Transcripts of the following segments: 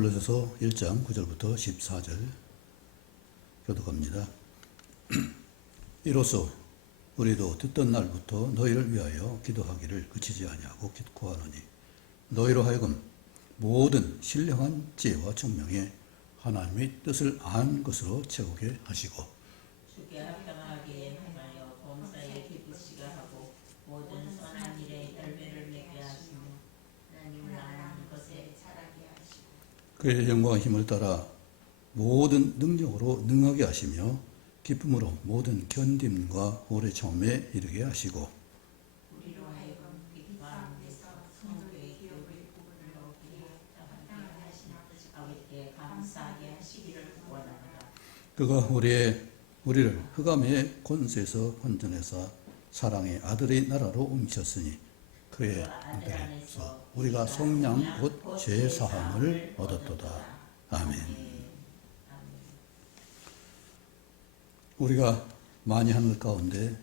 골로새서 1장 9절부터 14절 교독합니다. 이로써 우리도 듣던 날부터 너희를 위하여 기도하기를 그치지 아니하고 구하노니 너희로 하여금 모든 신령한 지혜와 총명에 하나님의 뜻을 아는 것으로 채우게 하시고 주께 합당하게 행하여 범사에 기쁘시게 하고 모든 선한 일에 열매를 맺게 하시며 하나님을 아는 것에 자라게 하시고 그의 영광의 힘을 따라 모든 능력으로 능하게 하시며 기쁨으로 모든 견딤과 오래 참음에 이르게 하시고 우리로 하여금 기뻐하는 데서 성도의 기업을 얻기에 합당하게 하신 아버지께 감사하게 하시기를 원하노라. 그가 우리를 흑암의 권세에서 건져내사 사랑의 아들의 나라로 옮기셨으니 그의 아들에서 우리가 속량 곧 죄사함을 얻었도다. 아멘. 우리가 많이 하는 것 가운데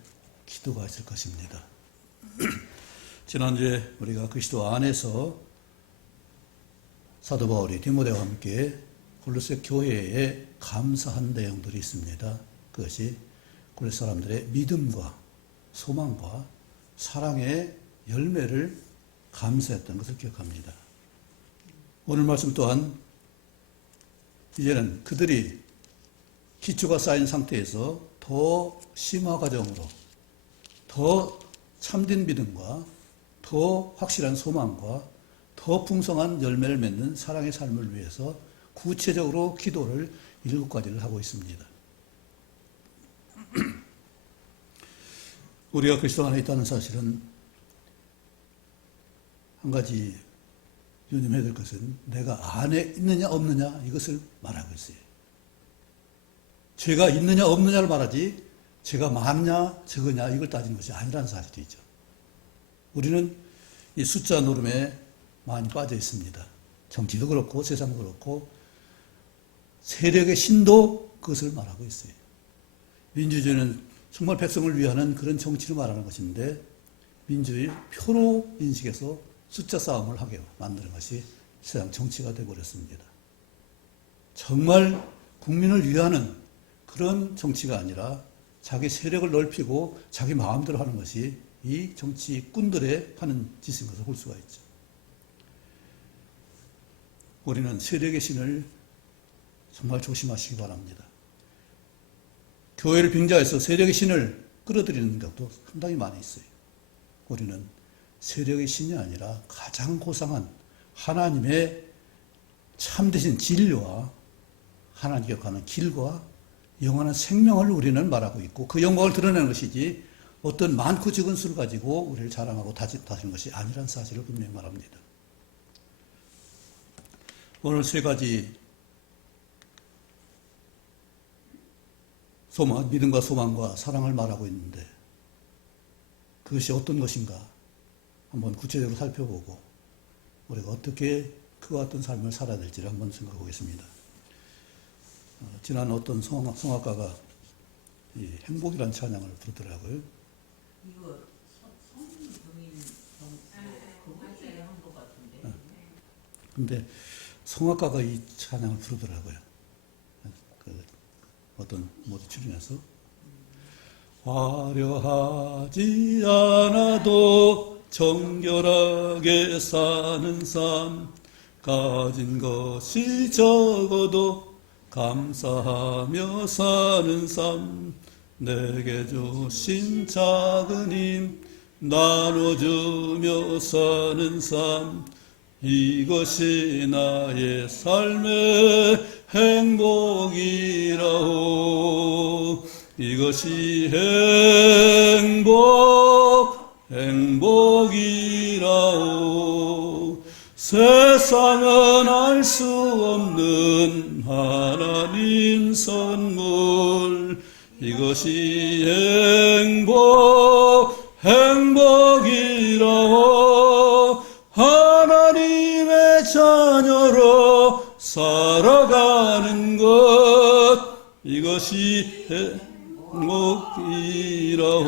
기도가 있을 것입니다. 지난주에 우리가 그리스도 안에서 사도 바울이 디모데와 함께 골로새 교회에 감사한 내용들이 있습니다. 그것이 골로새 사람들의 믿음과 소망과 사랑의 열매를 감사했던 것을 기억합니다. 오늘 말씀 또한 이제는 그들이 기초가 쌓인 상태에서 더 심화 과정으로 더 참된 믿음과 더 확실한 소망과 더 풍성한 열매를 맺는 사랑의 삶을 위해서 구체적으로 기도를 7가지를 하고 있습니다. 우리가 그리스도 안에 있다는 사실은 한 가지 유념해야 될 것은 내가 안에 있느냐 없느냐 이것을 말하고 있어요. 죄가 있느냐 없느냐를 말하지 죄가 많냐 적으냐 이걸 따지는 것이 아니라는 사실이죠. 우리는 이 숫자 노름에 많이 빠져 있습니다. 정치도 그렇고 세상도 그렇고 세력의 신도 그것을 말하고 있어요. 민주주의는 정말 백성을 위하는 그런 정치를 말하는 것인데 민주주의 표로 인식해서 숫자 싸움을 하게 만드는 것이 세상 정치가 되어버렸습니다. 정말 국민을 위하는 그런 정치가 아니라 자기 세력을 넓히고 자기 마음대로 하는 것이 이 정치꾼들의 하는 짓인 것을 볼 수가 있죠. 우리는 세력의 신을 정말 조심하시기 바랍니다. 교회를 빙자해서 세력의 신을 끌어들이는 것도 상당히 많이 있어요. 우리는 세력의 신이 아니라 가장 고상한 하나님의 참되신 진리와 하나님께 가는 길과 영원한 생명을 우리는 말하고 있고 그 영광을 드러내는 것이지 어떤 많고 적은 수를 가지고 우리를 자랑하고 다스리는 것이 아니라는 사실을 분명히 말합니다. 오늘 3가지 소망, 믿음과 소망과 사랑을 말하고 있는데 그것이 어떤 것인가 한번 구체적으로 살펴보고 우리가 어떻게 그와 같은 삶을 살아야 될지를 한번 생각해 보겠습니다. 지난 어떤 성악가가 이 행복이라는 찬양을 부르더라고요. 이거 성경인 그것에 한 것 같은데. 근데 성악가가 이 찬양을 부르더라고요. 어떤 모두 출연해서 화려하지 않아도 정결하게 사는 삶 가진 것이 적어도 감사하며 사는 삶 내게 주신 작은 힘 나눠주며 사는 삶 이것이 나의 삶의 행복이라오 이것이 행복이라오 세상은 알 수 없는 하나님 선물 이것이 행복이라오 하나님의 자녀로 살아가는 것 이것이 행복이라오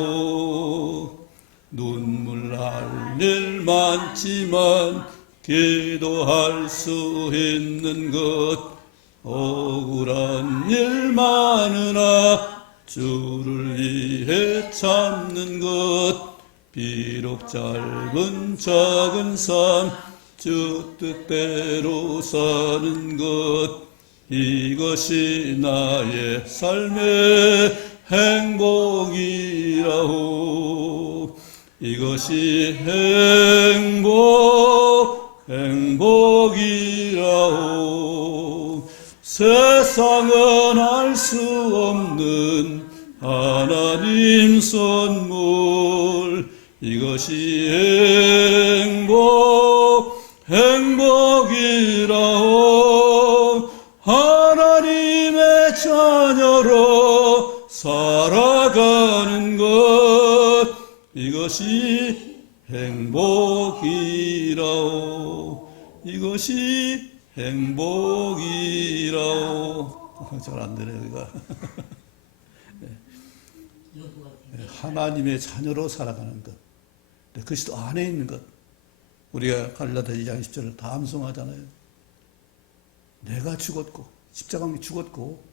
눈물 날 일 많지만 기도할 수 있는 것 억울한 일 많으나 주를 위해 참는 것 비록 짧은 작은 삶 주 뜻대로 사는 것 이것이 나의 삶의 행복이라오. 이것이 행복이라오. 세상은 알 수 없는 하나님 선물 이것이 행복이라오. 하나님의 자녀로 살아가는 것 이것이 행복이라오. 이것이 행복이라오. 잘 안 되네 여기가. 하나님의 자녀로 살아가는 것 그리스도 안에 있는 것 우리가 갈라디아 2장 10절을 다 암송하잖아요. 내가 죽었고 십자가에 죽었고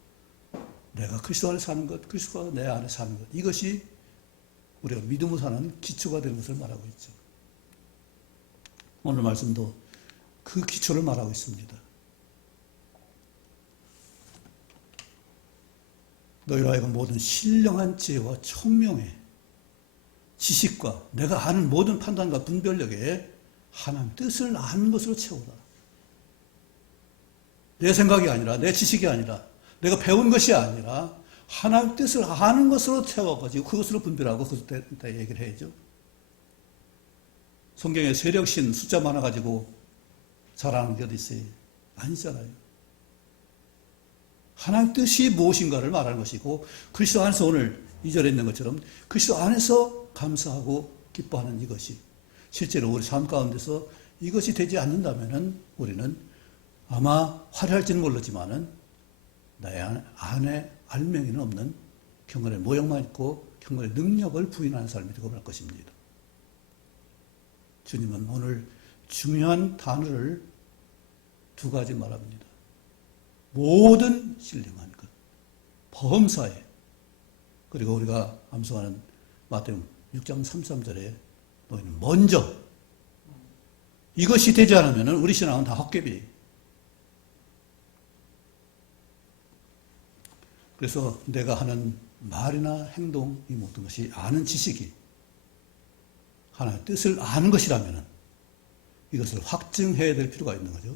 내가 그리스도 안에 사는 것 그리스도가 내 안에 사는 것 이것이 우리가 믿음으로 사는 기초가 되는 것을 말하고 있죠. 오늘 말씀도 그 기초를 말하고 있습니다. 너희로 하여금 모든 신령한 지혜와 총명의 지식과 내가 아는 모든 판단과 분별력에 하나님 뜻을 아는 것으로 채우라. 내 생각이 아니라 내 지식이 아니라 내가 배운 것이 아니라 하나님 뜻을 아는 것으로 채워가지고 그것으로 분별하고 그것에 대해 얘기를 해야죠. 성경에 세력신 숫자 많아가지고 잘하는 게 어디 있어요? 아니잖아요. 하나님 뜻이 무엇인가를 말하는 것이고 그리스도 안에서 오늘 2절에 있는 것처럼 그리스도 안에서 감사하고 기뻐하는 이것이 실제로 우리 삶 가운데서 이것이 되지 않는다면 우리는 아마 화려할지는 모르지만은 나의 안에 알맹이는 없는 경건의 모형만 있고 경건의 능력을 부인하는 삶이 되고 말 것입니다. 주님은 오늘 중요한 단어를 두 가지 말합니다. 모든 신령한 것, 범사에 그리고 우리가 암송하는 마태복음 6장 33절에 너희는 먼저 이것이 되지 않으면 우리 신앙은 다 헛개비예요. 그래서 내가 하는 말이나 행동 이 모든 것이 아는 지식이 하나님의 뜻을 아는 것이라면 이것을 확증해야 될 필요가 있는 거죠.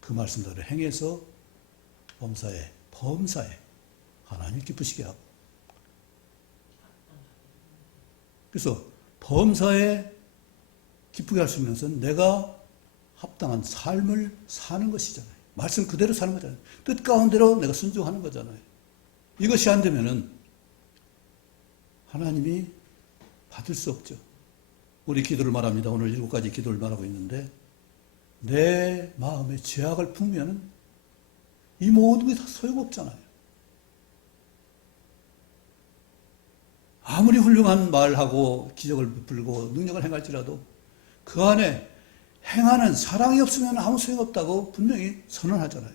그 말씀대로 행해서 범사에 하나님 기쁘시게 하고 그래서 범사에 기쁘게 할 수 있는 것은 내가 합당한 삶을 사는 것이잖아요. 말씀 그대로 사는 거잖아요. 뜻 가운데로 내가 순종하는 거잖아요. 이것이 안 되면은 하나님이 받을 수 없죠. 우리 기도를 말합니다. 오늘 7가지 기도를 말하고 있는데 내 마음에 죄악을 품으면 이 모든 게 다 소용없잖아요. 아무리 훌륭한 말하고 기적을 베풀고 능력을 행할지라도 그 안에 행하는 사랑이 없으면 아무 소용없다고 분명히 선언하잖아요.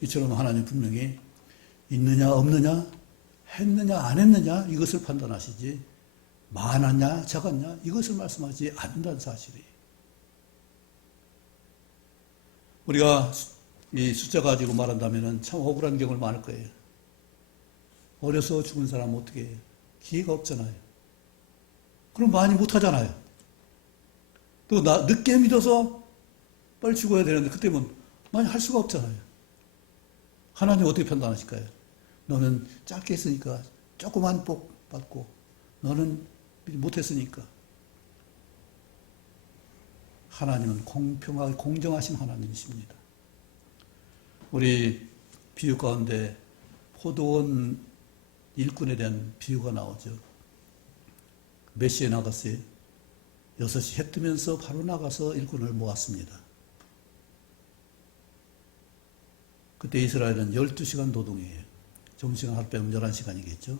이처럼 하나님 분명히 있느냐 없느냐 했느냐 안 했느냐 이것을 판단하시지 많았냐 작았냐 이것을 말씀하지 않는다는 사실이에요. 우리가 이 숫자 가지고 말한다면 참 억울한 경우가 많을 거예요. 어려서 죽은 사람은 어떻게 해요? 기회가 없잖아요. 그럼 많이 못하잖아요. 또 늦게 믿어서 빨리 죽어야 되는데 그때면 많이 할 수가 없잖아요. 하나님 어떻게 판단하실까요? 너는 짧게 했으니까 조그만 복 받고 너는 못했으니까. 하나님은 공평하게 공정하신 하나님이십니다. 우리 비유 가운데 포도원 일꾼에 대한 비유가 나오죠. 몇 시에 나갔어요? 6시 해 뜨면서 바로 나가서 일꾼을 모았습니다. 그때 이스라엘은 12시간 노동이에요. 점심시간 하루 빼면 11시간이겠죠.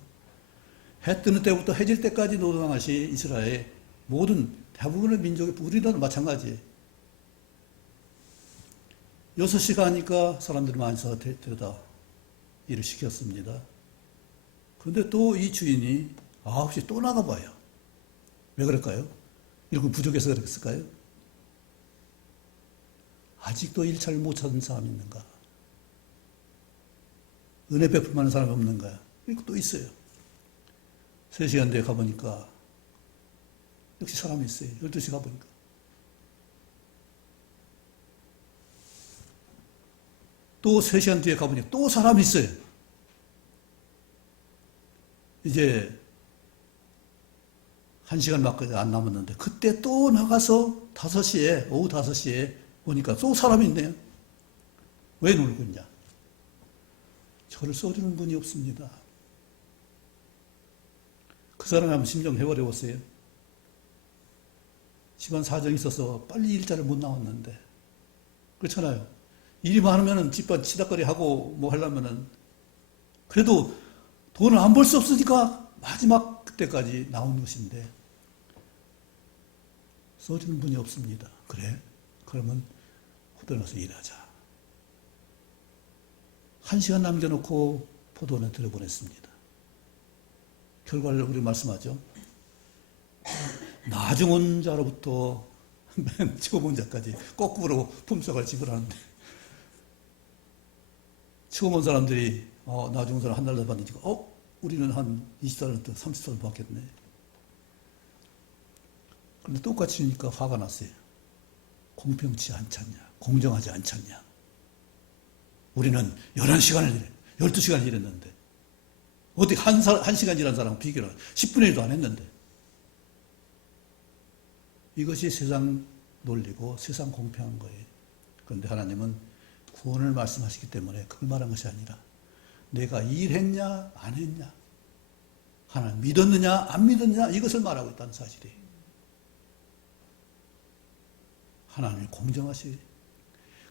해 뜨는 때부터 해질 때까지 노동하시 이스라엘 모든 대부분의 민족이 우리도 마찬가지예요. 6시가 하니까 사람들이 많이 서 들여다 일을 시켰습니다. 그런데 또 이 주인이 9시 또 나가봐요. 왜 그럴까요? 일꾼 부족해서 그랬을까요? 아직도 일차를 못 찾은 사람이 있는가? 은혜 베풀 만한 사람이 없는가? 이거 또 있어요. 3시간 뒤에 가보니까 역시 사람이 있어요. 12시 가보니까. 또 3시간 뒤에 가보니까 또 사람이 있어요. 이제 1시간밖에 안 남았는데 그때 또 나가서 5시에 오후 5시에 오니까 또 사람이 있네요. 왜 놀고 있냐? 저를 써주는 분이 없습니다. 그 사람이 한번 심정 해버려 보세요. 집안 사정이 있어서 빨리 일자를 못 나왔는데 그렇잖아요. 일이 많으면 집안 치닥거리 하고 뭐 하려면은 그래도 돈을 안 벌 수 없으니까 마지막 그때까지 나온 것인데 써주는 분이 없습니다. 그래? 그러면 호텔에서 일하자. 1시간 남겨놓고 포도원에 들여보냈습니다. 결과를 우리 말씀하죠. 나중 온 자로부터 맨 처음 온 자까지 거꾸로 품삯을 지불하는데 처음 온 사람들이 나중 온 사람 한 달 더 받으니까 우리는 한 20달러, 30달러 받겠네. 그런데 똑같이 주니까 화가 났어요. 공평치 않잖냐, 공정하지 않잖냐. 우리는 11시간을 일해, 12시간을 일했는데 어떻게 한 시간 일한 사람하고 비교를 10분의 1도 안 했는데. 이것이 세상 논리고 세상 공평한 거예요. 그런데 하나님은 구원을 말씀하시기 때문에 그걸 말한 것이 아니라 내가 일했냐 안 했냐, 하나님 믿었느냐 안 믿었느냐 이것을 말하고 있다는 사실이에요. 하나님이 공정하시에요.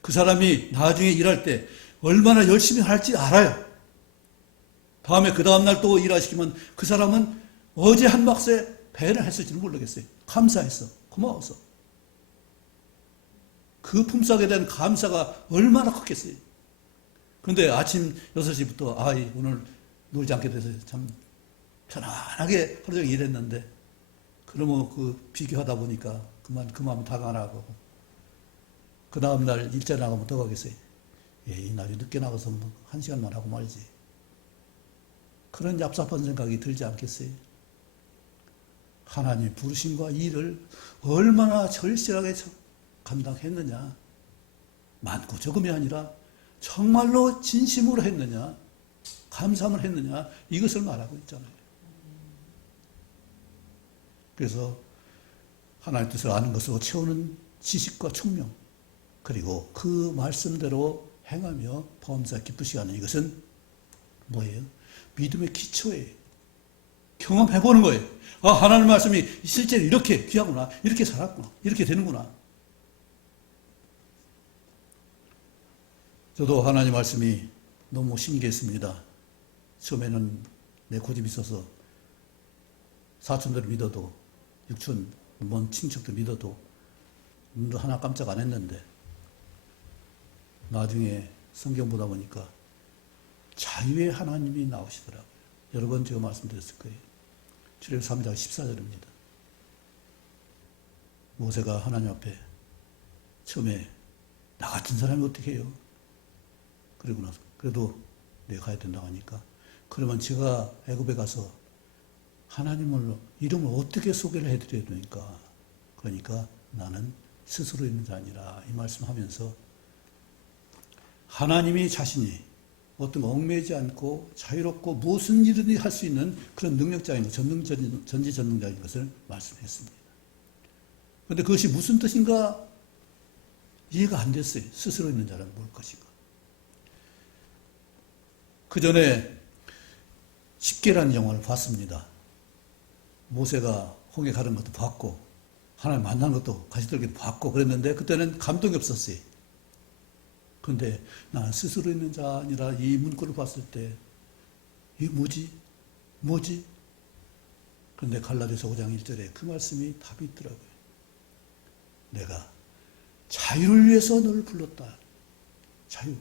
그 사람이 나중에 일할 때 얼마나 열심히 할지 알아요. 다음에 그 다음날 또 일하시키면 그 사람은 어제 한 박스에 배를 했을지는 모르겠어요. 감사했어. 고마워서. 그 품삯에 대한 감사가 얼마나 컸겠어요. 그런데 아침 6시부터 오늘 놀지 않게 돼서 참 편안하게 하루 종일 일했는데 그러면 그 비교하다 보니까 그 마음이 다가나고 그 다음날 일자리 나가면 더 가겠어요. 나중에 늦게 나가서 뭐 1시간만 하고 말지. 그런 얍삽한 생각이 들지 않겠어요? 하나님의 부르심과 일을 얼마나 절실하게 감당했느냐. 많고 적음이 아니라 정말로 진심으로 했느냐, 감사함을 했느냐, 이것을 말하고 있잖아요. 그래서 하나님의 뜻을 아는 것으로 채우는 지식과 총명, 그리고 그 말씀대로 행하며 범사 기쁘시게 하는 이것은 뭐예요? 믿음의 기초예요. 경험해보는 거예요. 하나님 말씀이 실제로 이렇게 귀하구나, 이렇게 살았구나, 이렇게 되는구나. 저도 하나님 말씀이 너무 신기했습니다. 처음에는 내 고집이 있어서 사촌들을 믿어도, 육촌, 먼 친척들 믿어도 눈도 하나 깜짝 안 했는데 나중에 성경 보다 보니까 자유의 하나님이 나오시더라고요. 여러 번 제가 말씀드렸을 거예요. 출애굽기 3장 14절입니다. 모세가 하나님 앞에 처음에 나 같은 사람이 어떻게 해요? 그러고 나서 그래도 내가 가야 된다고 하니까 그러면 제가 애굽에 가서 하나님을 이름을 어떻게 소개를 해드려야 되니까 그러니까 나는 스스로 있는 자 아니라 이 말씀하면서 하나님이 자신이 어떤 얽매이지 않고 자유롭고 무슨 일이든 할 수 있는 그런 능력자인 것, 전지전능자인 것을 말씀했습니다. 그런데 그것이 무슨 뜻인가 이해가 안 됐어요. 스스로 있는 자는 뭘 것인가. 그 전에 십계라는 영화를 봤습니다. 모세가 홍해 가는 것도 봤고 하나님 만나는 것도 같이 들기도 봤고 그랬는데 그때는 감동이 없었어요. 그런데 나는 스스로 있는 자 아니라 이 문구를 봤을 때 이게 뭐지? 그런데 갈라디아서 5장 1절에 그 말씀이 답이 있더라고요. 내가 자유를 위해서 너를 불렀다. 자유.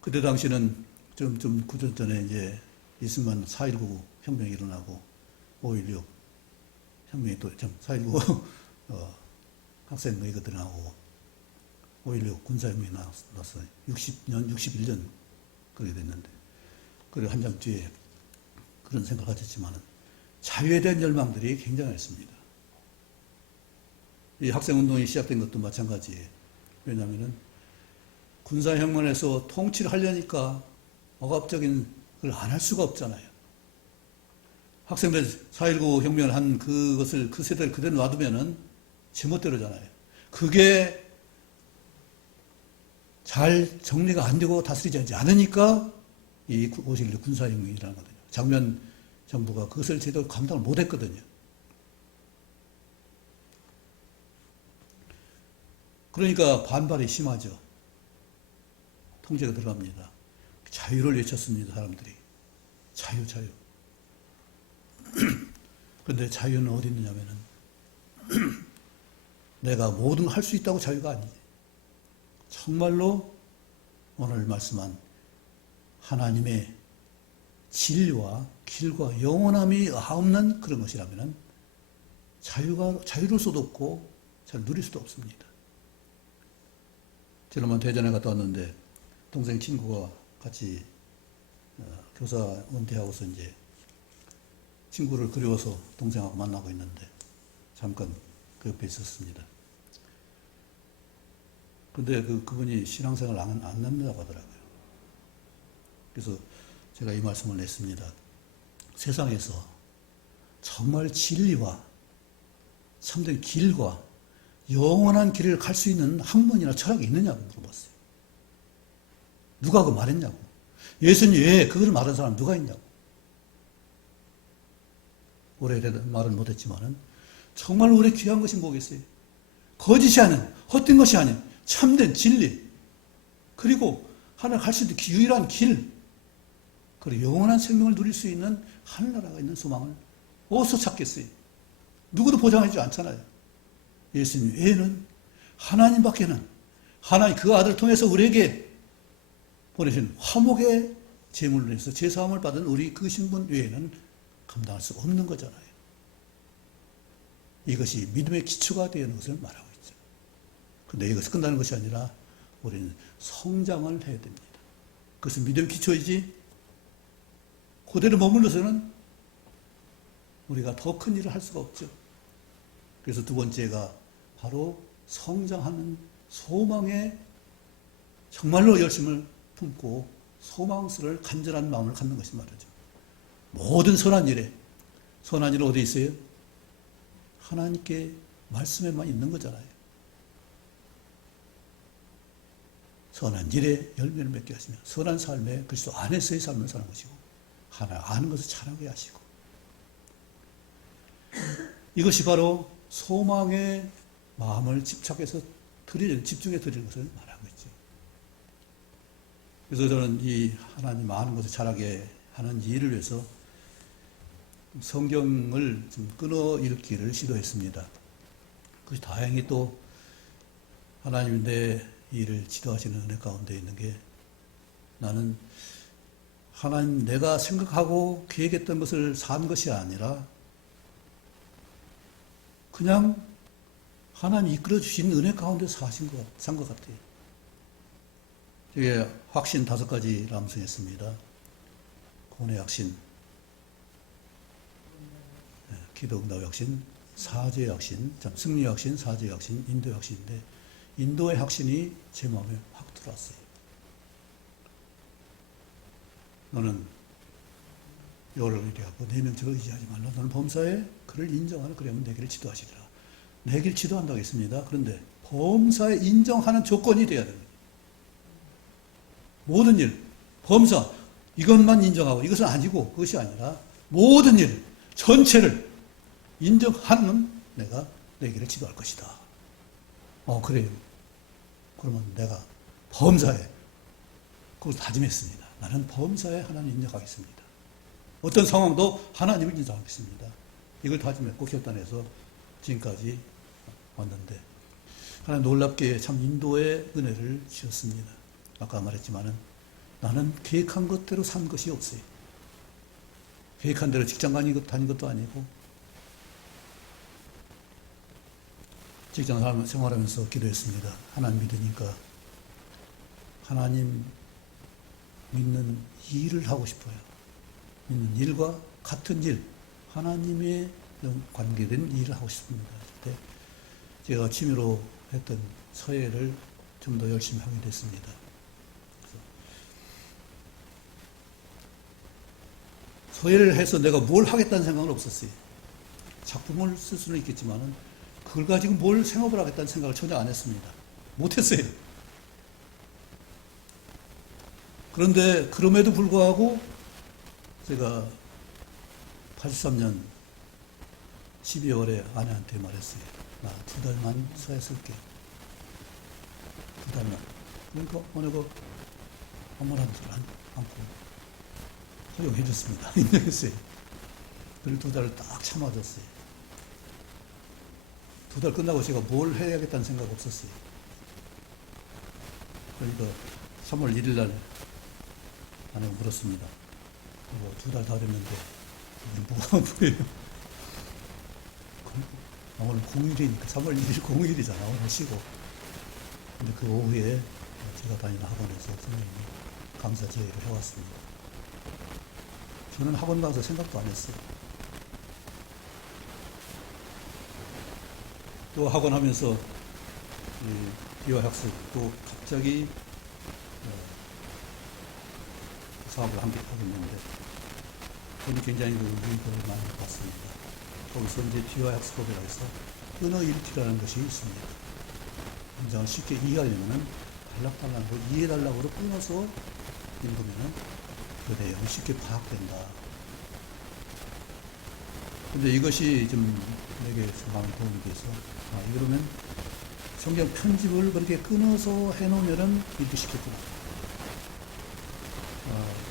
그때 당시는 좀 구전 전에 이제 있으면 4.19 혁명이 일어나고 5.16 혁명이 또 4.19 학생회 이것들이 나오고 5.16 군사혁명이 나왔어요. 60년, 61년 그렇게 됐는데 그리고 한참 뒤에 그런 생각을 가졌지만은 자유에 대한 열망들이 굉장했습니다. 이 학생운동이 시작된 것도 마찬가지예요. 왜냐하면은 군사혁명에서 통치를 하려니까 억압적인 걸 안 할 수가 없잖아요. 학생들 4.19 혁명을 한 그것을 그 세대를 그대로 놔두면은 제멋대로잖아요. 그게 잘 정리가 안 되고 다스리지 않으니까 이 5.16 군사혁명이 일어나거든요. 장면 정부가 그것을 제대로 감당을 못했거든요. 그러니까 반발이 심하죠. 통제가 들어갑니다. 자유를 외쳤습니다, 사람들이. 자유, 자유. 그런데 자유는 어디 있느냐면은 내가 모든 걸 할 수 있다고 자유가 아니지. 정말로 오늘 말씀한 하나님의 진리와 길과 영원함이 없는 그런 것이라면은 자유를 수도 없고 잘 누릴 수도 없습니다. 지난번 대전에 갔다 왔는데 동생 친구가 같이 교사 은퇴하고서 이제 친구를 그리워서 동생하고 만나고 있는데 잠깐 그 옆에 있었습니다. 근데 그분이 신앙생활을 안 한다고 하더라고요. 그래서 제가 이 말씀을 냈습니다. 세상에서 정말 진리와 참된 길과 영원한 길을 갈 수 있는 학문이나 철학이 있느냐고 물어봤어요. 누가 그 말했냐고. 예수님 외에 그걸 말한 사람 누가 있냐고. 오래된 말은 못했지만은 정말 우리 귀한 것이 뭐겠어요? 거짓이 아닌 헛된 것이 아닌 참된 진리 그리고 하늘 갈 수 있는 유일한 길 그리고 영원한 생명을 누릴 수 있는 하늘나라가 있는 소망을 어디서 찾겠어요? 누구도 보장하지 않잖아요. 예수님 외에는 하나님밖에는 하나님 그 아들을 통해서 우리에게 보내신 화목의 제물로 해서 제사함을 받은 우리 그 신분 외에는 감당할 수 없는 거잖아요. 이것이 믿음의 기초가 되는 것을 말하고 있죠. 그런데 이것이 끝나는 것이 아니라 우리는 성장을 해야 됩니다. 그것은 믿음의 기초이지 그대로 머물러서는 우리가 더 큰 일을 할 수가 없죠. 그래서 두 번째가 바로 성장하는 소망에 정말로 열심을 품고 소망스러울 간절한 마음을 갖는 것이 말이죠. 모든 선한 일은 어디 있어요? 하나님께 말씀에만 있는 거잖아요. 선한 일에 열매를 맺게 하시며 선한 삶에 그리스도 안에서의 삶을 사는 것이고 하나 아는 것을 잘하게 하시고 이것이 바로 소망의 마음을 집착해서 집중해 드리는 것을 말하고 있죠. 그래서 저는 이 하나님 아는 것을 잘하게 하는 일을 위해서 성경을 좀 끊어 읽기를 시도했습니다. 그것이 다행히 또 하나님이 내 일을 지도하시는 은혜 가운데 있는 게 나는 하나님 내가 생각하고 계획했던 것을 산 것이 아니라 그냥 하나님 이끌어 주신 은혜 가운데 산 것 같아요. 저게 확신 5가지 암송했습니다. 고뇌 확신, 기도응답 확신, 사죄의 확신, 승리의 확신, 사죄의 확신, 인도의 확신인데 인도의 확신이 제 마음에 확 들어왔어요. 너는 여를 의뢰하고 내 명체를 의지하지 말라. 너는 범사에 그를 인정하는 그러면 내 길을 지도하시리라. 내 길 지도한다고 했습니다. 그런데 범사에 인정하는 조건이 돼야 됩니다. 모든 일, 범사 이것만 인정하고 이것은 아니고 그것이 아니라 모든 일 전체를 인정하는 내가 내 길을 지도할 것이다. 그래요. 그러면 내가 범사에 그걸 다짐했습니다. 나는 범사에 하나님 인정하겠습니다. 어떤 상황도 하나님을 인정하겠습니다. 이걸 다짐했고 결단해서 지금까지 왔는데 하나님 놀랍게 참 인도의 은혜를 주셨습니다. 아까 말했지만은 나는 계획한 것대로 산 것이 없어요. 계획한 대로 직장 다닌 것도 아니고 직장 생활하면서 기도했습니다. 하나님 믿으니까 하나님 믿는 일을 하고 싶어요. 믿는 일과 같은 일, 하나님의 관계된 일을 하고 싶습니다. 그때 제가 취미로 했던 서예를 좀 더 열심히 하게 됐습니다. 서예를 해서 내가 뭘 하겠다는 생각은 없었어요. 작품을 쓸 수는 있겠지만은 그걸 가지고 뭘 생업을 하겠다는 생각을 전혀 안 했습니다. 못했어요. 그런데 그럼에도 불구하고 제가 83년 12월에 아내한테 말했어요. 나 2달만 서예 쓸게. 2달만. 그러니까 아내가 아무 말 않고 허용해 줬습니다. 인정했어요. 그리고 2달을 딱 참아줬어요. 2달 끝나고 제가 뭘 해야겠다는 생각 없었어요. 그러니까 3월 1일 날 아내가 물었습니다. 2달 다 됐는데 뭐가 보여요? 오늘 공휴일이니까 3월 1일 공휴일이잖아. 오늘 쉬고. 근데 그 오후에 제가 다니는 학원에서 선생님이 강사 제의를 해왔습니다. 저는 학원 가서 생각도 안 했어요. 또 학원 하면서 비화학습도 갑자기 사업을 함께 하고 있는데 저는 굉장히 유익을 많이 받습니다. 거기서 이제 비화학습법이라고 해서 끊어 읽기라는 것이 있습니다. 문장을 쉽게 이해하려면 달락달락으로 이해달라고 끊어서 읽으면 그 내용이 쉽게 파악된다. 근데 이것이 좀 내게 많은 도움이 돼서 이러면 성경 편집을 그렇게 끊어서 해놓으면은 읽기 쉽겠구나.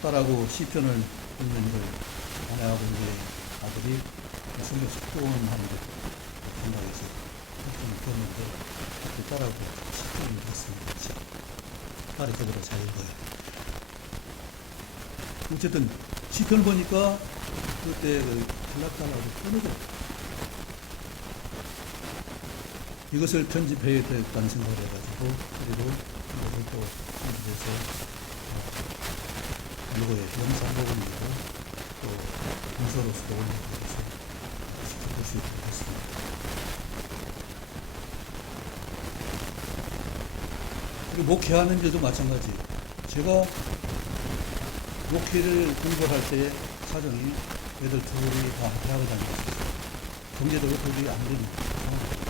딸하고 시편을 읽는 걸 아내하고 이제 아들이 성경 숙동하는 걸 생각해서 숙동을 했는데 그 딸하고 시편을 읽었습니다. 딸이 저보다 잘 읽어요. 어쨌든 시편 보니까 그때 달락달락으로 끊어져. 이것을 편집해야 되겠다는 생각을 해가지고 그리고 이것을 또 편집해서 이거에 영상 부분이고 또 문서로서도 올리고 해서 지켜볼 수 있도록 했습니다. 그리고 목회하는 일도 마찬가지. 제가 목회를 공부할 때 사정이 애들 둘이 다 대학을 다니고 있었어요. 경제적으로 도저히 안 되는 상황이었어요.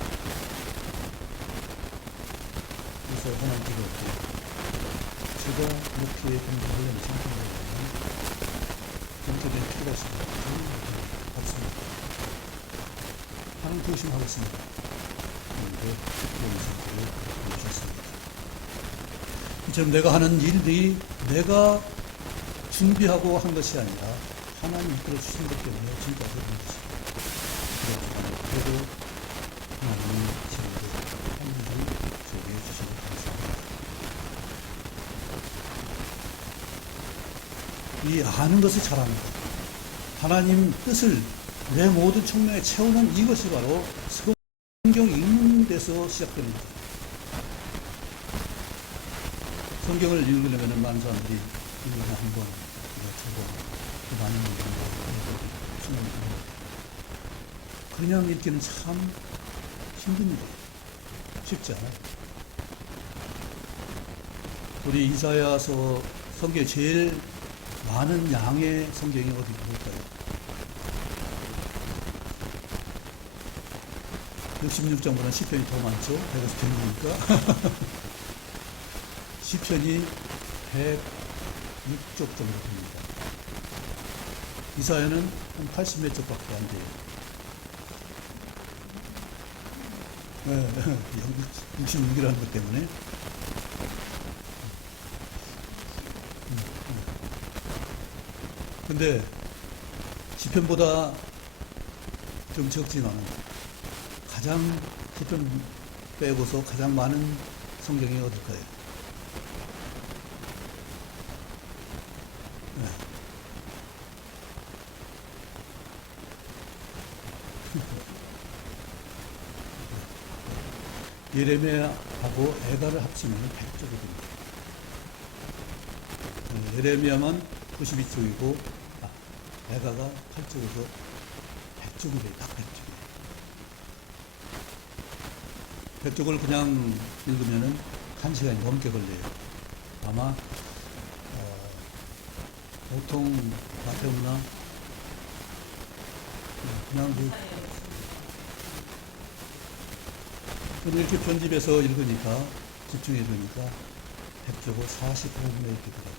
그래서 하나님 기도했고 제가 목회에 공부하려면 생각하려면 경제적인 필요가 있습니다. 없습니다. 하나님 조심하겠습니다. 그런데 그런 생각을 보여주셨습니다. 지금 내가 하는 일들이 내가 준비하고 한 것이 아니라 하나님 이끌어 주신 것 때문에 지금까지 한 것입니다. 그래도 하나님이 지금도 한 일을 저에게 주신 것 같습니다. 이 아는 것을 잘합니다. 하나님 뜻을 내 모든 측면에 채우는 이것이 바로 성경 읽는 데서 시작됩니다. 성경을 읽으려면 많은 사람들이 1년에 한 번, 두 번, 또 많은 분들이 그냥 읽기는 참 힘듭니다. 쉽지 않아요. 우리 이사야서 성경에 제일 많은 양의 성경이 어디 볼까요? 66장보다 시편이 더 많죠? 150편이니까. 시편이 106쪽 정도 됩니다. 이사야는 한 80몇 쪽밖에 안 돼요. 네, 66이라는 것 때문에. 근데 시편보다 좀 적지만 가장 시편 빼고서 가장 많은 성경이 어딜까요? 네. 예레미야하고 에가를 합치면 100쪽이 됩니다. 예레미야만 92쪽이고 에가가 8쪽에서 100쪽이 돼요. 딱 100쪽. 100쪽을 그냥 읽으면 1시간이 넘게 걸려요. 아마 보통 마태우나 그냥 이렇게 편집해서 읽으니까 집중해 주니까 100쪽을 45분에 이렇게 들어요.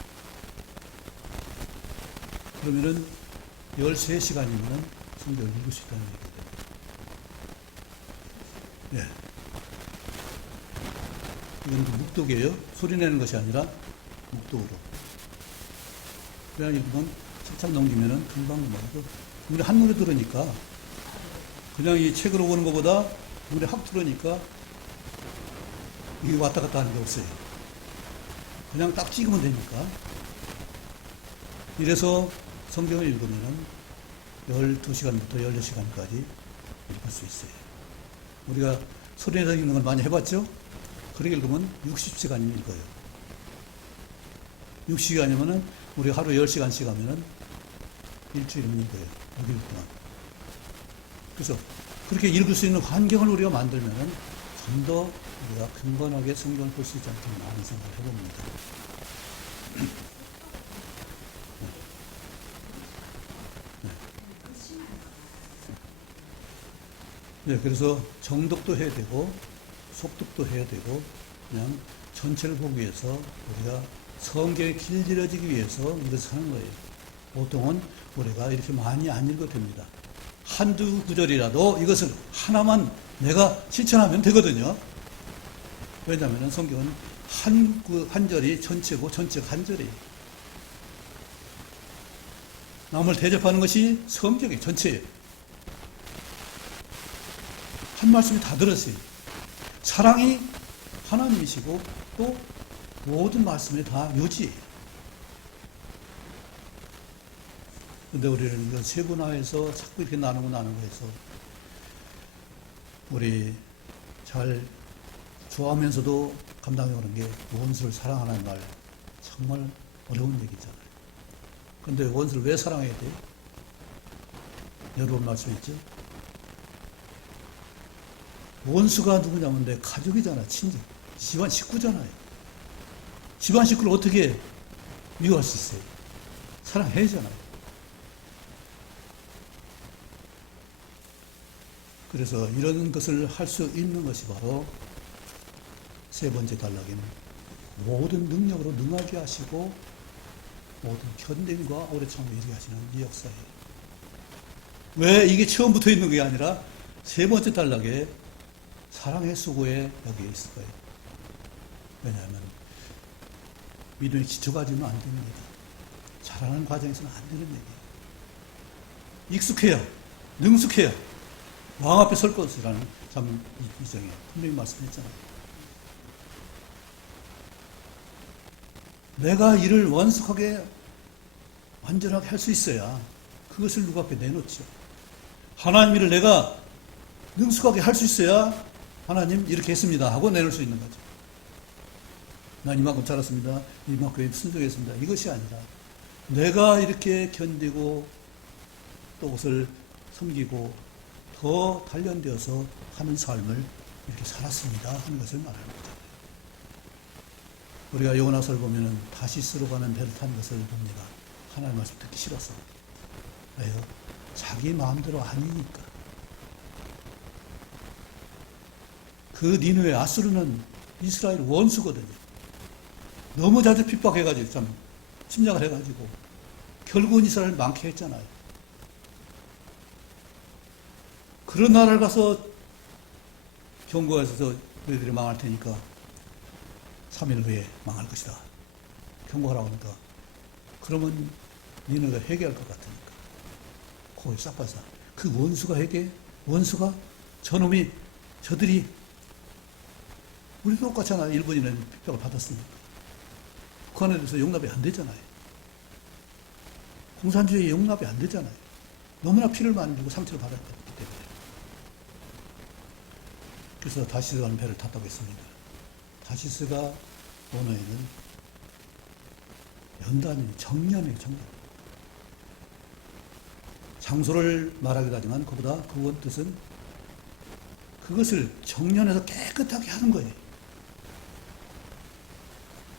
그러면은 13시간이면 성경을 읽을 수 있다는 얘기예요. 예. 이건 묵독이에요. 소리 내는 것이 아니라 묵독으로. 그냥 읽으면 착착 넘기면은 금방 넘어가고, 우리 한눈에 들으니까 그냥 이 책으로 보는 것보다 눈에 확 들으니까 이게 왔다 갔다 하는 게 없어요. 그냥 딱 찍으면 되니까. 이래서 성경을 읽으면은 12시간부터 16시간까지 읽을 수 있어요. 우리가 소리내서 읽는 걸 많이 해봤죠? 그렇게 읽으면 60시간이면 읽어요. 60시간이면은 우리 하루 10시간씩 하면은 일주일이면 읽어요. 6일 동안. 그래서 그렇게 읽을 수 있는 환경을 우리가 만들면은 좀 더 우리가 근본하게 성경을 볼 수 있지 않겠나 하는 생각을 해봅니다. 네, 그래서 정독도 해야 되고 속독도 해야 되고 그냥 전체를 보기 위해서 우리가 성경이 길들여지기 위해서 이것을 하는 거예요. 보통은 우리가 이렇게 많이 안 읽어도 됩니다. 한두 구절이라도 이것을 하나만 내가 실천하면 되거든요. 왜냐하면 성경은 한 절이 전체고 전체가 한 절이에요. 남을 대접하는 것이 성경의 전체예요. 한 말씀이 다 들었어요. 사랑이 하나님이시고 또 모든 말씀에 다 요지예요. 근데 우리는 이거 세분화해서 자꾸 이렇게 나누고 해서 우리 잘 좋아하면서도 감당해 오는 게 원수를 사랑하는 말 정말 어려운 얘기잖아요. 근데 원수를 왜 사랑해야 돼요? 여러 번 말씀했죠? 원수가 누구냐면 내 가족이잖아, 친족, 집안 식구잖아요. 집안 식구를 어떻게 미워할 수 있어요? 사랑해야잖아요. 그래서 이런 것을 할 수 있는 것이 바로 세 번째 단락에는 모든 능력으로 능하게 하시고 모든 견딤과 오래 참고 이르게 하시는 이 역사예요. 왜 이게 처음 붙어 있는 게 아니라 세 번째 단락에 사랑의 수고에 여기에 있을 거예요. 왜냐하면 믿음의 기초가 지면 안 됩니다. 자라는 과정에서는 안 되는 얘기예요. 익숙해야, 능숙해야 왕 앞에 설 것이라는 참 이정에 분명히 말씀했잖아요. 내가 일을 원숙하게 완전하게 할 수 있어야 그것을 누구 앞에 내놓죠. 하나님 일을 내가 능숙하게 할 수 있어야 하나님 이렇게 했습니다 하고 내놓을 수 있는 거죠. 난 이만큼 잘했습니다. 이만큼 순종했습니다. 이것이 아니라 내가 이렇게 견디고 또 그것을 섬기고 더 단련되어서 하는 삶을 이렇게 살았습니다 하는 것을 말하는 거죠. 우리가 요나서를 보면은 다시 쓰러 가는 배를 탄 것을 봅니다. 하나님 말씀 듣기 싫어서. 왜요? 자기 마음대로 아니니까. 그 니느웨 아수르는 이스라엘 원수거든요. 너무 자주 핍박해가지고 참 침략을 해가지고 결국은 이스라엘 많게 했잖아요. 그런 나라를 가서 경고해서 너희들이 망할 테니까 3일 후에 망할 것이다. 경고하라고 하니까 그러면 니네가 회개할 것 같으니까. 거기 싹 빠져. 그 원수가 회개? 원수가? 저들이, 우리도 똑같잖아요. 일본인은 핍박을 받았으니까. 북한에 대해서 용납이 안 되잖아요. 공산주의 용납이 안 되잖아요. 너무나 피를 많이 주고 상처를 받았기 때문에. 그래서 다시스라는 배를 탔다고 했습니다. 다시스가 언어에는 연단이 정년이에요, 정년. 장소를 말하기도 하지만 그보다 그 원뜻은 그것을 정년해서 깨끗하게 하는 거예요.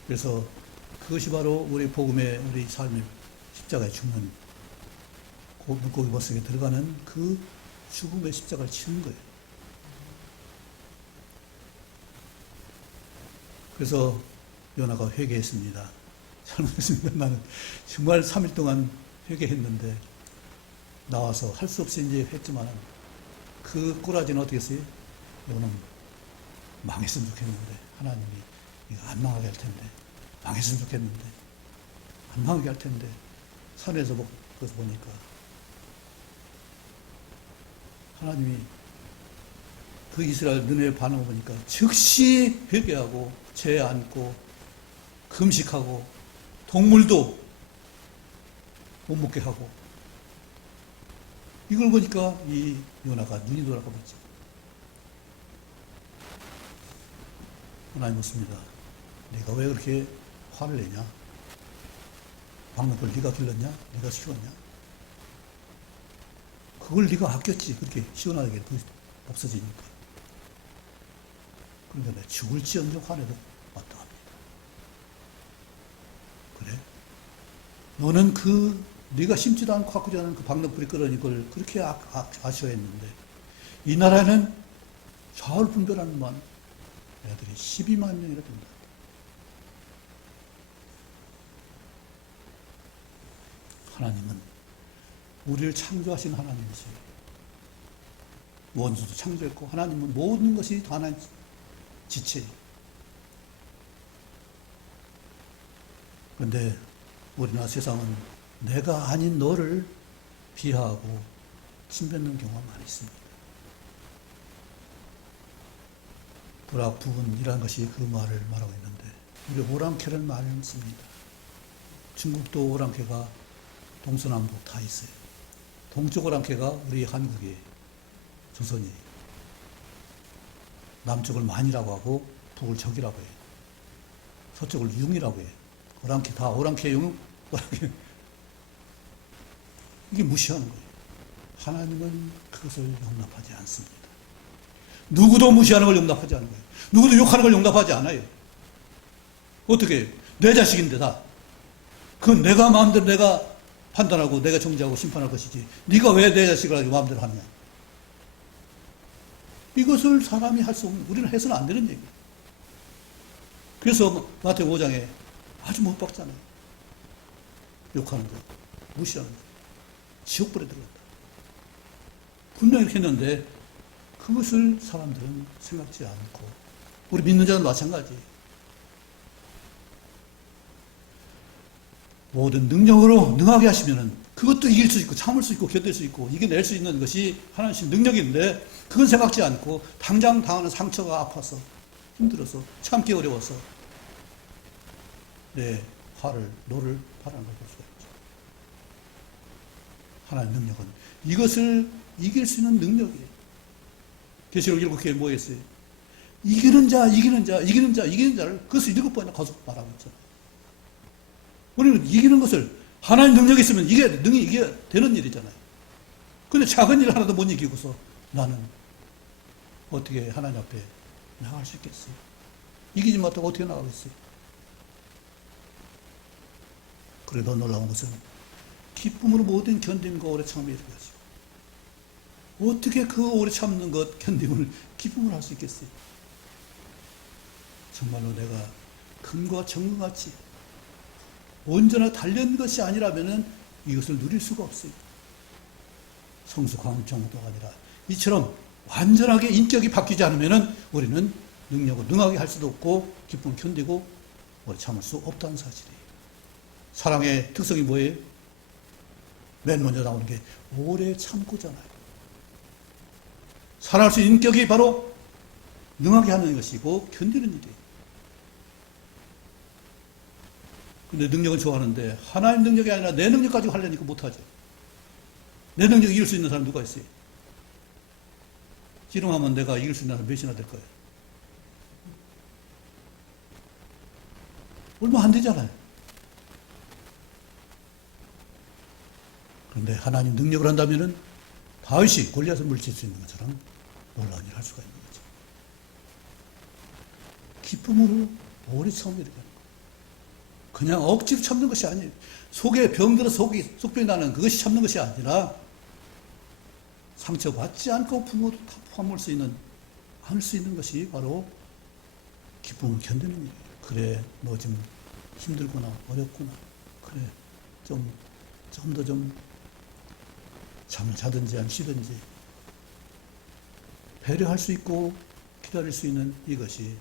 그래서 그것이 바로 우리 복음의 우리 삶의 십자가에 죽는 물고기 버스에 들어가는 그 죽음의 십자가를 치는 거예요. 그래서 요나가 회개했습니다. 잘못했습니다. 나는 정말 3일 동안 회개했는데 나와서 할 수 없이 이제 했지만 그 꼬라지는 어떻게 했어요? 요는 망했으면 좋겠는데 하나님이 이거 안 망하게 할 텐데 망했으면 좋겠는데 안 망하게 할 텐데 산에서 그것을 보니까 하나님이 그 이스라엘 너네의 반응을 보니까 즉시 회개하고 죄 안고 금식하고 동물도 못 먹게 하고 이걸 보니까 이 요나가 눈이 돌아가 버렸죠. 하나님 묻습니다. 네가 왜 그렇게 화를 내냐? 방금을 네가 길렀냐? 네가 키웠냐? 그걸 네가 아꼈지. 그렇게 시원하게 없어지니까. 그러니까 내가 죽을지언정 화내도 마땅합니다. 그래? 너는 네가 심지도 않고 가꾸지 않은 그 박력불이 끓으니 그걸 그렇게 아쉬워했는데 이 나라에는 좌울 분별하는 만 애들이 12만 명이나 된다. 하나님은 우리를 창조하신 하나님이세요. 원수도 창조했고 하나님은 모든 것이 다 하나님 지체예요. 그런데 우리나라 세상은 내가 아닌 너를 비하하고 침뱉는 경우가 많이 있습니다. 불악 부분이라는 것이 그 말을 말하고 있는데 우리 오랑캐를 많이 씁니다. 중국도 오랑캐가 동서남북 다 있어요. 동쪽 오랑캐가 우리 한국의 조선이 남쪽을 만이라고 하고 북을 적이라고 해요. 서쪽을 융이라고 해요. 오랑캐 다 오랑캐 융 오랑캐 이게 무시하는 거예요. 하나님은 그것을 용납하지 않습니다. 누구도 무시하는 걸 용납하지 않는 거예요. 누구도 욕하는 걸 용납하지 않아요. 어떻게 내 자식인데 다. 그건 내가 마음대로 내가 판단하고 내가 정지하고 심판할 것이지. 네가 왜 내 자식을 가지고 마음대로 하느냐. 이것을 사람이 할 수 없는, 우리는 해서는 안 되는 얘기예요. 그래서 마태복음 5장에 아주 못 박잖아요. 욕하는 거, 무시하는 거. 지옥불에 들어간다. 분명히 이렇게 했는데 그것을 사람들은 생각지 않고 우리 믿는 자는 마찬가지. 모든 능력으로 능하게 하시면은 그것도 이길 수 있고 참을 수 있고 견딜 수 있고 이겨낼 수 있는 것이 하나님 능력인데 그건 생각지 않고 당장 당하는 상처가 아파서 힘들어서 참기 어려워서 내 노를 바라는 걸 볼 수가 있죠. 하나님의 능력은 이것을 이길 수 있는 능력이에요. 계시록 7개에 뭐 했어요? 이기는 자를 그것을 7번이나 거듭 말하고 있잖아요. 우리는 이기는 것을 하나님 능력이 있으면 이겨야 되는 일이잖아요. 근데 작은 일 하나도 못 이기고서 나는 어떻게 하나님 앞에 나갈 수 있겠어요? 이기지 못하고 어떻게 나가겠어요? 그래 더 놀라운 것은 기쁨으로 모든 견딤과 오래 참음에 이르가지고 어떻게 그 오래 참는 것 견딤을 기쁨을 할 수 있겠어요? 정말로 내가 금과 정금같이 온전하게 달린 것이 아니라면 이것을 누릴 수가 없어요. 성숙한 정도가 아니라 이처럼 완전하게 인격이 바뀌지 않으면 우리는 능력을 능하게 할 수도 없고 기쁨을 견디고 오래 참을 수 없다는 사실이에요. 사랑의 특성이 뭐예요? 맨 먼저 나오는 게 오래 참고잖아요. 살아갈 수 있는 인격이 바로 능하게 하는 것이고 견디는 일이에요. 근데 능력은 좋아하는데 하나님 능력이 아니라 내 능력 가지고 하려니까 못하죠. 내 능력 이길 수 있는 사람 누가 있어요? 씨름하면 내가 이길 수 있는 사람 몇이나 될 거예요? 얼마 안 되잖아요. 그런데 하나님 능력을 한다면은 다윗이 골리앗을 물리칠 수 있는 것처럼 놀라운 일을 할 수가 있는 거죠. 기쁨으로 오래 참으려 하는 거예요. 그냥 억지로 참는 것이 아니에요. 속에 병들어 속병이 나는 그것이 참는 것이 아니라 상처받지 않고 부모도 화물 수 있는, 할 수 있는 것이 바로 기쁨을 견디는 일이에요. 그래, 너 좀 힘들구나, 어렵구나. 그래, 좀 더 잠을 자든지 안 쉬든지 배려할 수 있고 기다릴 수 있는 이것이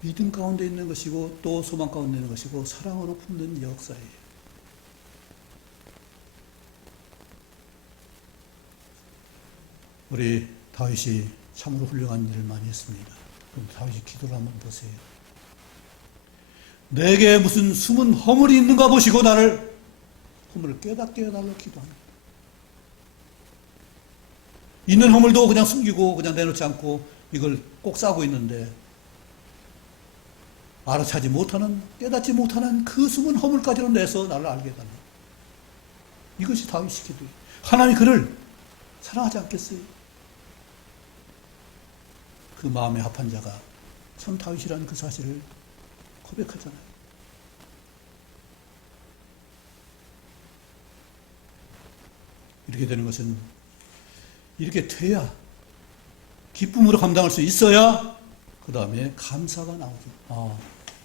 믿음 가운데 있는 것이고 또 소망 가운데 있는 것이고 사랑으로 품는 역사예요. 우리 다윗이 참으로 훌륭한 일을 많이 했습니다. 그럼 다윗이 기도를 한번 보세요. 내게 무슨 숨은 허물이 있는가 보시고 나를 허물을 깨닫게 해달라고 기도합니다. 있는 허물도 그냥 숨기고 그냥 내놓지 않고 이걸 꼭 싸고 있는데 알아차지 못하는, 깨닫지 못하는 그 숨은 허물까지는 내서 나를 알게 해달라. 이것이 다윗의 기도예요. 하나님이 그를 사랑하지 않겠어요? 그 마음에 합한 자가 참 다윗이라는 그 사실을 고백하잖아요. 이렇게 되는 것은 이렇게 돼야 기쁨으로 감당할 수 있어야 그 다음에 감사가 나오죠.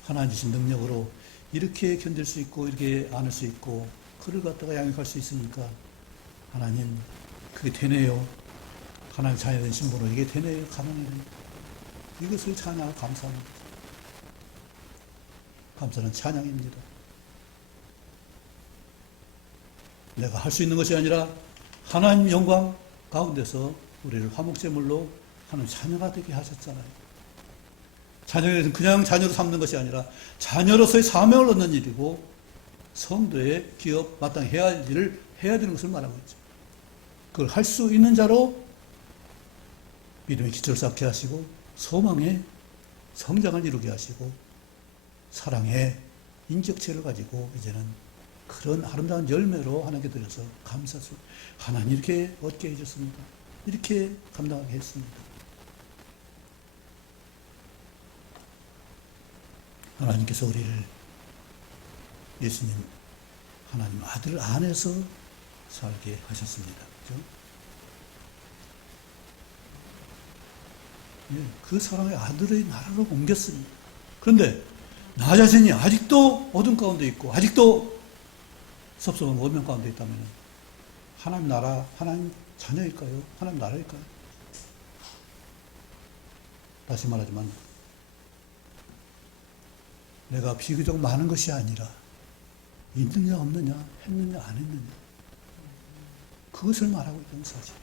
하나님 주신 능력으로 이렇게 견딜 수 있고 이렇게 안을 수 있고 그를 갖다가 양육할 수 있으니까 하나님 그게 되네요. 하나님 자녀된 신분으로 이게 되네요. 가능해요. 이것을 찬양하고 감사하는 거죠. 감사는 찬양입니다. 내가 할 수 있는 것이 아니라 하나님 영광 가운데서 우리를 화목제물로 하는 자녀가 되게 하셨잖아요. 자녀는 그냥 자녀로 삼는 것이 아니라 자녀로서의 사명을 얻는 일이고 성도의 기업 마땅히 해야 할 일을 해야 되는 것을 말하고 있죠. 그걸 할 수 있는 자로 믿음의 기초를 쌓게 하시고 소망의 성장을 이루게 하시고 사랑의 인격체를 가지고 이제는 그런 아름다운 열매로 하나님께 드려서 감사주. 하나님 이렇게 얻게 해줬습니다. 이렇게 감당하게 했습니다. 하나님께서 우리를 예수님 하나님 아들 안에서 살게 하셨습니다. 그렇죠? 예, 그 사랑의 아들의 나라로 옮겼습니다. 그런데 나 자신이 아직도 어둠 가운데 있고 아직도 섭섭한 원명 가운데 있다면 하나님 나라, 하나님 자녀일까요? 하나님 나라일까요? 다시 말하지만 내가 비교적 많은 것이 아니라 있느냐 없느냐, 했느냐 안 했느냐 그것을 말하고 있다는 사실이에요.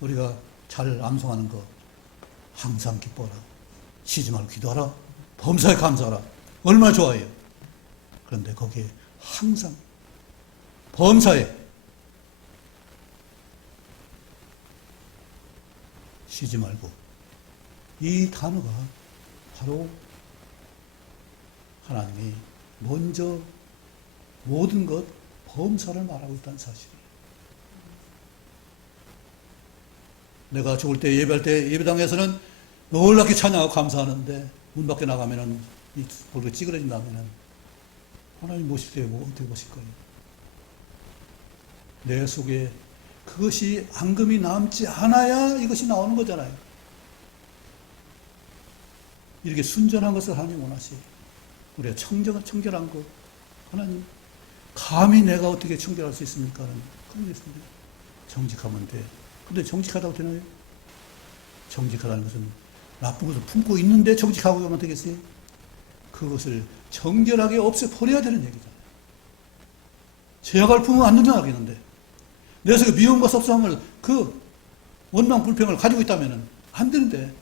우리가 잘 암송하는 거 항상 기뻐라, 쉬지 말고 기도하라, 범사에 감사하라 얼마나 좋아해요. 그런데 거기에 항상 범사에 쉬지 말고 이 단어가 바로 하나님이 먼저 모든 것 범사를 말하고 있다는 사실이에요. 내가 죽을 때 예배할 때 예배당에서는 놀랍게 찬양하고 감사하는데 문 밖에 나가면은 이 얼굴이 찌그러진다면은 하나님 모실 때 뭐 어떻게 보실 거예요? 내 속에 그것이 앙금이 남지 않아야 이것이 나오는 거잖아요. 이렇게 순전한 것을 하나님 원하시요. 우리가 청결한 것 하나님 감히 내가 어떻게 청결할 수 있습니까? 그런 게 있습니다. 정직하면 돼. 근데 정직하다고 되나요? 정직하다는 것은 나쁜 것을 품고 있는데 정직하고 하면 되겠어요? 그것을 정결하게 없애버려야 되는 얘기잖아요. 죄악을 품으면 안 된다겠는데 내 속에 미움과 섭섭함을 그 원망 불평을 가지고 있다면 안 되는데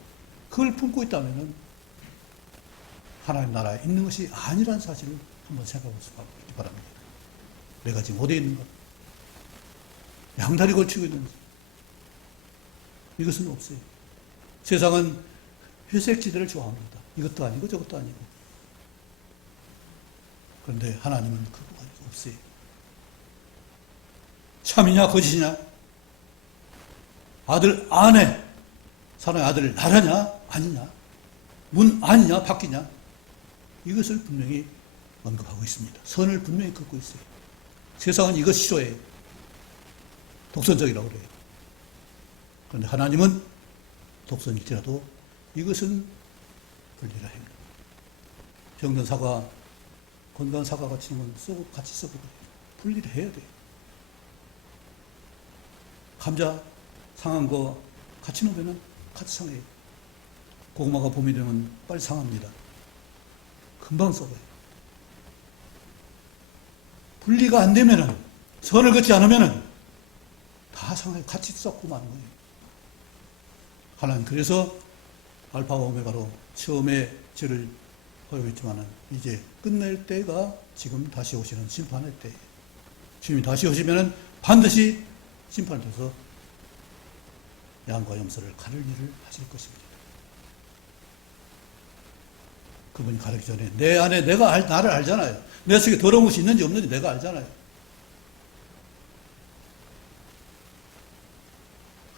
그걸 품고 있다면 하나님 나라에 있는 것이 아니라는 사실을 한번 생각해 보시기 바랍니다. 내가 지금 어디에 있는가? 양다리 걸치고 있는지 이것은 없어요. 세상은 회색지대를 좋아합니다. 이것도 아니고 저것도 아니고. 그런데 하나님은 그거가 없어요. 참이냐 거짓이냐, 아들 아내 사랑의 아들 나라냐 아니냐, 문 아니냐 밖이냐, 이것을 분명히 언급하고 있습니다. 선을 분명히 긋고 있어요. 세상은 이것 싫어해요. 독선적이라고 그래요. 그런데 하나님은 독선일지라도 이것은 분리를 합니다. 병든 사과, 건강한 사과 같이 는 같이 썩고 분리를 해야 돼요. 감자 상한 거 같이 놓으면 같이 상해요. 고구마가 봄이 되면 빨리 상합니다. 금방 썩어요. 분리가 안 되면은, 선을 긋지 않으면은 다 상해요. 같이 썩고 마는 거예요. 하나님 그래서 알파와 오메가로 처음에 죄를 허용했지만은 이제 끝낼 때가 지금 다시 오시는 심판의 때예요. 주님이 다시 오시면은 반드시 심판돼서 양과 염소를 가를 일을 하실 것입니다. 그분이 가르기 전에 내 안에 나를 알잖아요. 내 속에 더러운 것이 있는지 없는지 내가 알잖아요.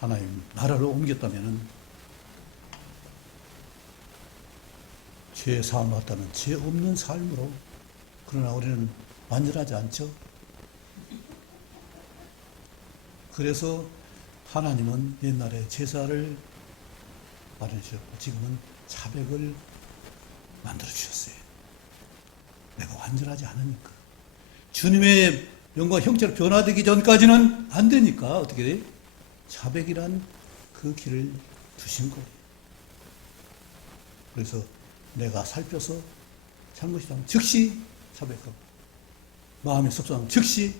하나님 나라로 옮겼다면은 죄 사함 받다는 죄 없는 삶으로, 그러나 우리는 완전하지 않죠. 그래서 하나님은 옛날에 제사를 마련해 주셨고 지금은 자백을 만들어 주셨어요. 내가 완전하지 않으니까. 주님의 영광 형체로 변화되기 전까지는 안 되니까 어떻게 돼? 자백이란 그 길을 주신 거예요. 그래서 내가 살펴서 잘못이라면 즉시 자백하고, 마음이 섭섭하면 즉시.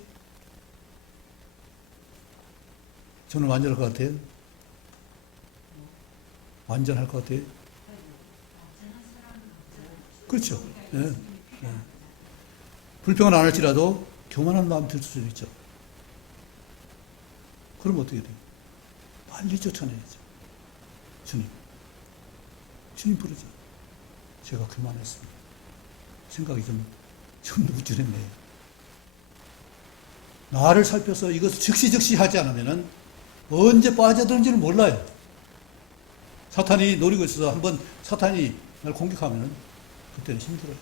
저는 완전할 것 같아요. 완전할 것 같아요. 그렇죠. 예. 예. 불평은 안 할지라도 교만한 마음 들 수도 있죠. 그럼 어떻게 돼요? 빨리 쫓아내야죠. 주님 부르죠. 제가 교만했습니다. 생각이 좀 우쭐했네요. 나를 살펴서 이것을 즉시 하지 않으면 언제 빠져드는지를 몰라요. 사탄이 노리고 있어서 한번 사탄이 날 공격하면 그때는 힘들어요.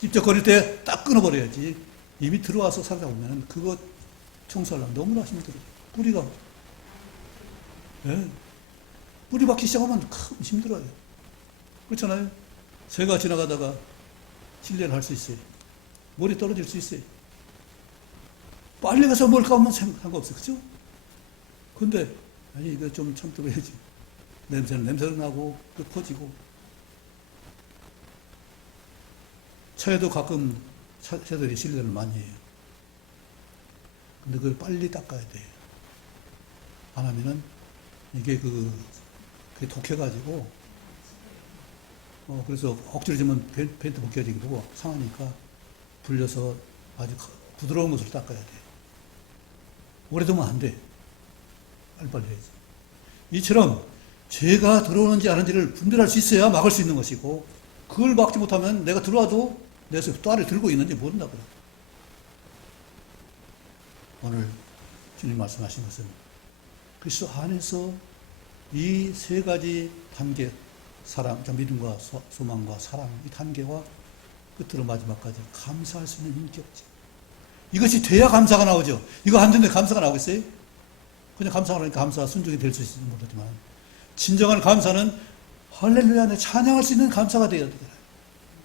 찝쩍거릴 때 딱 끊어버려야지. 이미 들어와서 살다 보면 그거 청소하려면 너무나 힘들어요. 뿌리가. 네. 뿌리 박기 시작하면 힘들어요. 그렇잖아요. 새가 지나가다가 실례를 할 수 있어요. 머리 떨어질 수 있어요. 빨리 가서 뭘 까면 상관없어요. 그죠? 근데, 아니, 이거 좀 참도록 해야지. 냄새는 나고, 또 퍼지고. 차에도 가끔 새들이 실례를 많이 해요. 근데 그걸 빨리 닦아야 돼요. 안 하면은, 이게 그게 독해가지고, 그래서 억지로 지면 벤트 벗겨지기도 하고 상하니까 불려서 아주 부드러운 것으로 닦아야 돼. 오래 두면 안 돼. 빨리빨리 해야지. 이처럼 죄가 들어오는지 아닌지를 분별할 수 있어야 막을 수 있는 것이고, 그걸 막지 못하면 내가 들어와도 내 속에 또아를 들고 있는지 모른다고요. 오늘 주님 말씀하신 것은 그리스도 안에서 이 세 가지 단계, 사랑, 믿음과 소망과 사랑, 이 단계와 끝으로 마지막까지 감사할 수 있는 인격지. 이것이 돼야 감사가 나오죠. 이거 안 되는데 감사가 나오겠어요? 그냥 감사가 나니까 감사가 순종이 될 수 있을지 모르지만, 진정한 감사는 할렐루야, 내 찬양할 수 있는 감사가 되어야 돼요.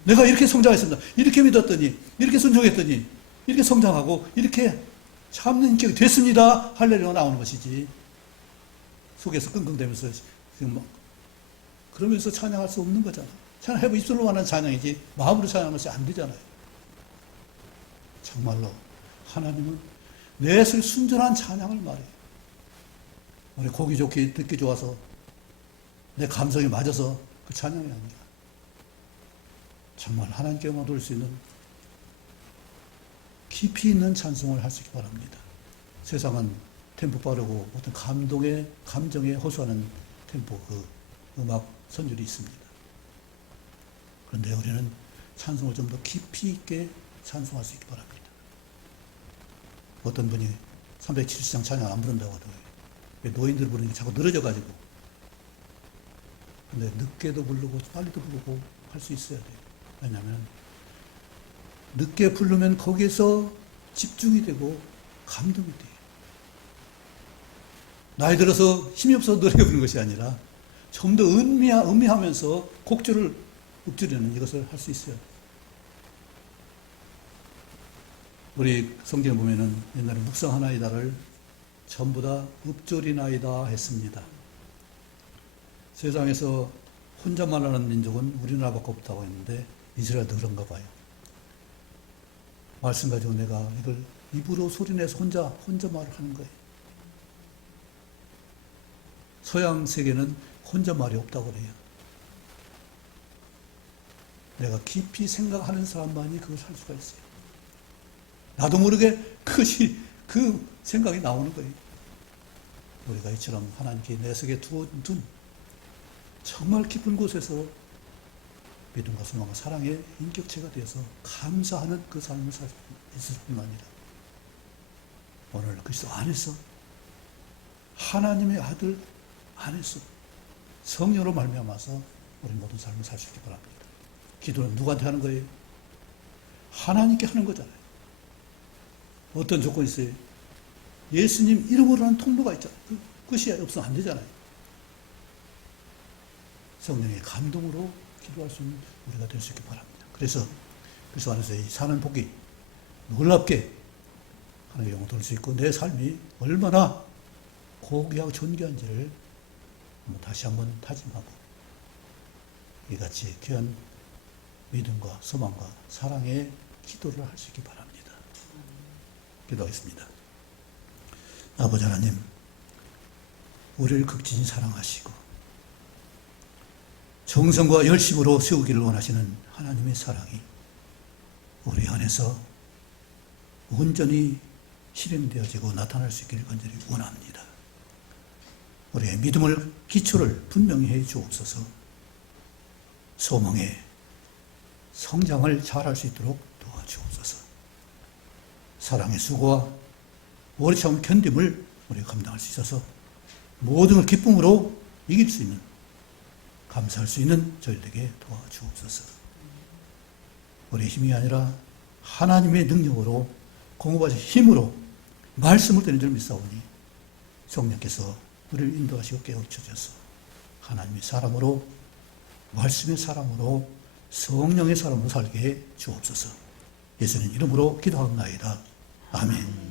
내가 이렇게 성장했습니다. 이렇게 믿었더니, 이렇게 순종했더니, 이렇게 성장하고, 이렇게 참는 인격이 됐습니다. 할렐루야 나오는 것이지. 속에서 끙끙대면서 지금 막 그러면서 찬양할 수 없는 거잖아. 찬양해보 입술로 하는 찬양이지 마음으로 찬양하면 안 되잖아요. 정말로 하나님은 내 순전한 찬양을 말해요. 우리 고기 좋게 듣기 좋아서 내 감성이 맞아서 그 찬양이 아니라 정말 하나님께만 얻을 수 있는 깊이 있는 찬송을 할 수 있기 바랍니다. 세상은 템포 빠르고 어떤 감정에 호소하는 템포, 그 음악 선율이 있습니다. 그런데 우리는 찬송을 좀 더 깊이 있게 찬송할 수 있기 바랍니다. 어떤 분이 370장 찬양 안 부른다고 하더라고요. 노인들 부르는 게 자꾸 늘어져가지고. 근데 늦게도 부르고 빨리도 부르고 할 수 있어야 돼요. 왜냐하면 늦게 부르면 거기에서 집중이 되고 감동이 돼요. 나이 들어서 힘이 없어서 노래 부르는 것이 아니라 좀 더 음미하면서 곡조를 읊조리는 이것을 할 수 있어요. 우리 성경에 보면은 옛날에 묵상하나이다를 전부 다 읊조리나이다 했습니다. 세상에서 혼자만 하는 민족은 우리나라밖에 없다고 했는데 이스라엘도 그런가 봐요. 말씀 가지고 내가 이걸 입으로 소리내서 혼자 말을 하는 거예요. 서양 세계는 혼자 말이 없다고 그래요. 내가 깊이 생각하는 사람만이 그걸 할 수가 있어요. 나도 모르게 그것이 그 생각이 나오는 거예요. 우리가 이처럼 하나님께 내 속에 두어둔 정말 깊은 곳에서 믿음과 소망과 사랑의 인격체가 되어서 감사하는 그 삶을 살 수 있을 뿐만 아니라 오늘 그리스도 안에서 하나님의 아들 안에서 성령으로 말미암아서 우리 모든 삶을 살 수 있기 바랍니다. 기도는 누구한테 하는 거예요? 하나님께 하는 거잖아요. 어떤 조건이 있어요? 예수님 이름으로 하는 통로가 있잖아요. 그것이 없으면 안 되잖아요. 성령의 감동으로 기도할 수 있는 우리가 될 수 있기 바랍니다. 그래서 그리스도 안에서 이 사는 복이 놀랍게 하나님의 영광 돌릴 수 있고 내 삶이 얼마나 고귀하고 존귀한지를 다시 한번 다짐하고 이같이 귀한 믿음과 소망과 사랑의 기도를 할 수 있기 바랍니다. 기도하겠습니다. 아버지 하나님, 우리를 극진히 사랑하시고 정성과 열심으로 세우기를 원하시는 하나님의 사랑이 우리 안에서 온전히 실행되어지고 나타날 수 있기를 간절히 원합니다. 우리의 믿음을 기초를 분명히 해 주옵소서. 소망의 성장을 잘할 수 있도록 도와주옵소서. 사랑의 수고와 오래 참은 견딤을 우리가 감당할 수 있어서 모든 걸 기쁨으로 이길 수 있는, 감사할 수 있는 저희들에게 도와주옵소서. 우리의 힘이 아니라 하나님의 능력으로 공급하신 힘으로 말씀을 드리는 줄 믿사오니 성령께서 우리를 인도하시고 깨우쳐줘서 하나님의 사람으로, 말씀의 사람으로, 성령의 사람으로 살게 해 주옵소서. 예수님 이름으로 기도하옵나이다. 아멘.